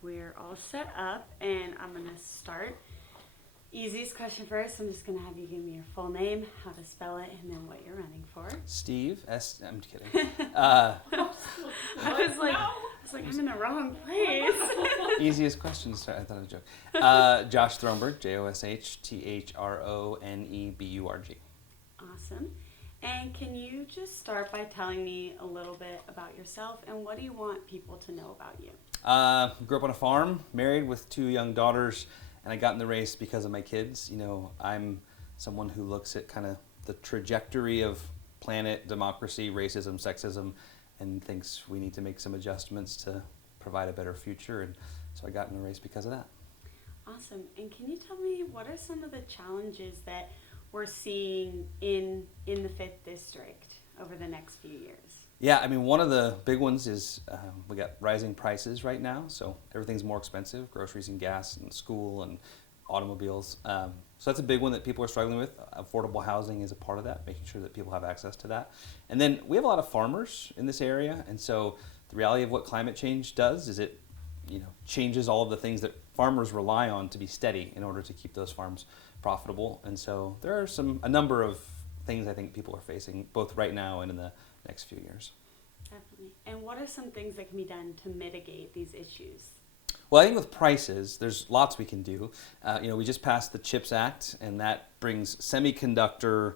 We're all set up, and I'm going to start. Easiest question first. I'm just going to have you give me your full name, how to spell it, and then what you're running for. Steve, I'm kidding. I was like, I'm in the wrong place. Easiest question to start. I thought it was a joke. Josh Throneburg, JoshThroneburg. Awesome. And can you just start by telling me a little bit about yourself, and what do you want people to know about you? Grew up on a farm, married with 2 young daughters, and I got in the race because of my kids. You know, I'm someone who looks at kind of the trajectory of planet, democracy, racism, sexism, and thinks we need to make some adjustments to provide a better future. And so I got in the race because of that. Awesome. And can you tell me what are some of the challenges that we're seeing in the 5th District over the next few years? Yeah, I mean, one of the big ones is we got rising prices right now, so everything's more expensive, groceries and gas and school and automobiles. So that's a big one that people are struggling with. Affordable housing is a part of that, making sure that people have access to that. And then we have a lot of farmers in this area, and so the reality of what climate change does is it, changes all of the things that farmers rely on to be steady in order to keep those farms profitable. And so there are a number of things I think people are facing both right now and in the next few years. Definitely. And what are some things that can be done to mitigate these issues? Well, I think with prices, there's lots we can do. We just passed the CHIPS Act, and that brings semiconductor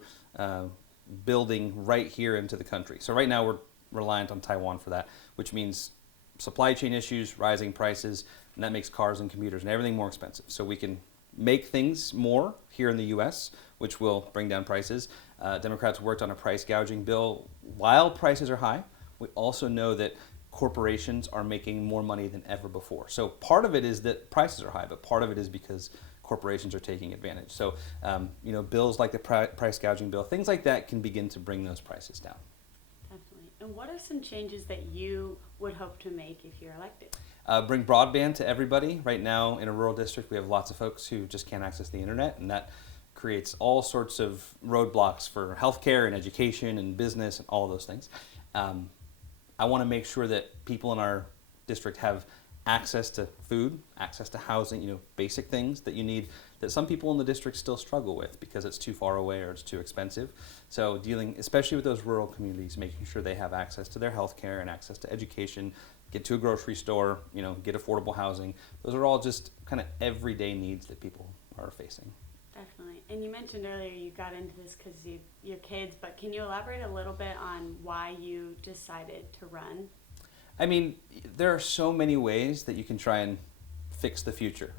building right here into the country. So right now we're reliant on Taiwan for that, which means supply chain issues, rising prices, and that makes cars and computers and everything more expensive. So we can make things more here in the U.S., which will bring down prices. Democrats worked on a price gouging bill. While prices are high, we also know that corporations are making more money than ever before. So part of it is that prices are high, but part of it is because corporations are taking advantage. So, bills like the price gouging bill, things like that can begin to bring those prices down. Definitely. And what are some changes that you would hope to make if you're elected? Bring broadband to everybody. Right now in a rural district, we have lots of folks who just can't access the internet, and that creates all sorts of roadblocks for healthcare and education and business and all of those things. I want to make sure that people in our district have access to food, access to housing, basic things that you need that some people in the district still struggle with because it's too far away or it's too expensive. So dealing, especially with those rural communities, making sure they have access to their health care and access to education, get to a grocery store, get affordable housing. Those are all just kind of everyday needs that people are facing. Definitely. And you mentioned earlier you got into this because your kids, but can you elaborate a little bit on why you decided to run? I mean, there are so many ways that you can try and fix the future.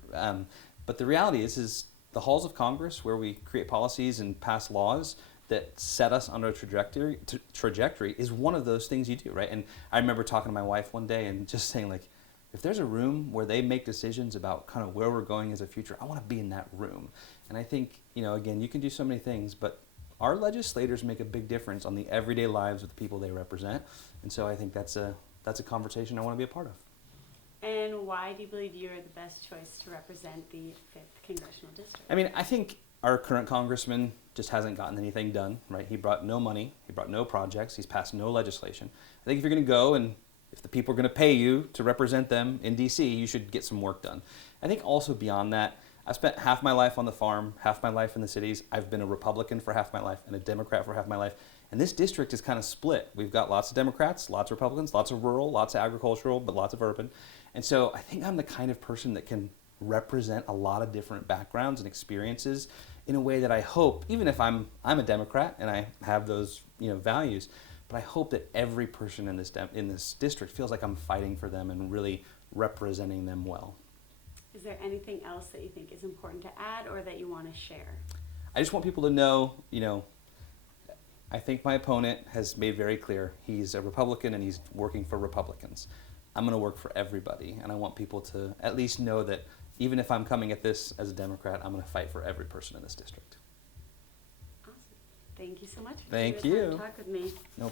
But the reality is the halls of Congress, where we create policies and pass laws that set us on a trajectory, is one of those things you do, right? And I remember talking to my wife one day and just saying, like, if there's a room where they make decisions about kind of where we're going as a future, I want to be in that room. And I think, again, you can do so many things, but our legislators make a big difference on the everyday lives of the people they represent. And so I think that's a conversation I want to be a part of. And why do you believe you're the best choice to represent the 5th Congressional District? I mean, I think our current congressman just hasn't gotten anything done, right? He brought no money, he brought no projects, he's passed no legislation. I think if you're going to go and if the people are going to pay you to represent them in D.C., you should get some work done. I think also beyond that, I've spent half my life on the farm, half my life in the cities. I've been a Republican for half my life and a Democrat for half my life. And this district is kind of split. We've got lots of Democrats, lots of Republicans, lots of rural, lots of agricultural, but lots of urban. And so I think I'm the kind of person that can represent a lot of different backgrounds and experiences in a way that I hope, even if I'm a Democrat and I have those values, but I hope that every person in this district feels like I'm fighting for them and really representing them well. Is there anything else that you think is important to add or that you want to share? I just want people to know, I think my opponent has made very clear he's a Republican and he's working for Republicans. I'm going to work for everybody, and I want people to at least know that even if I'm coming at this as a Democrat, I'm going to fight for every person in this district. Awesome. Thank you so much for Thank taking the time you. to talk with me. No problem.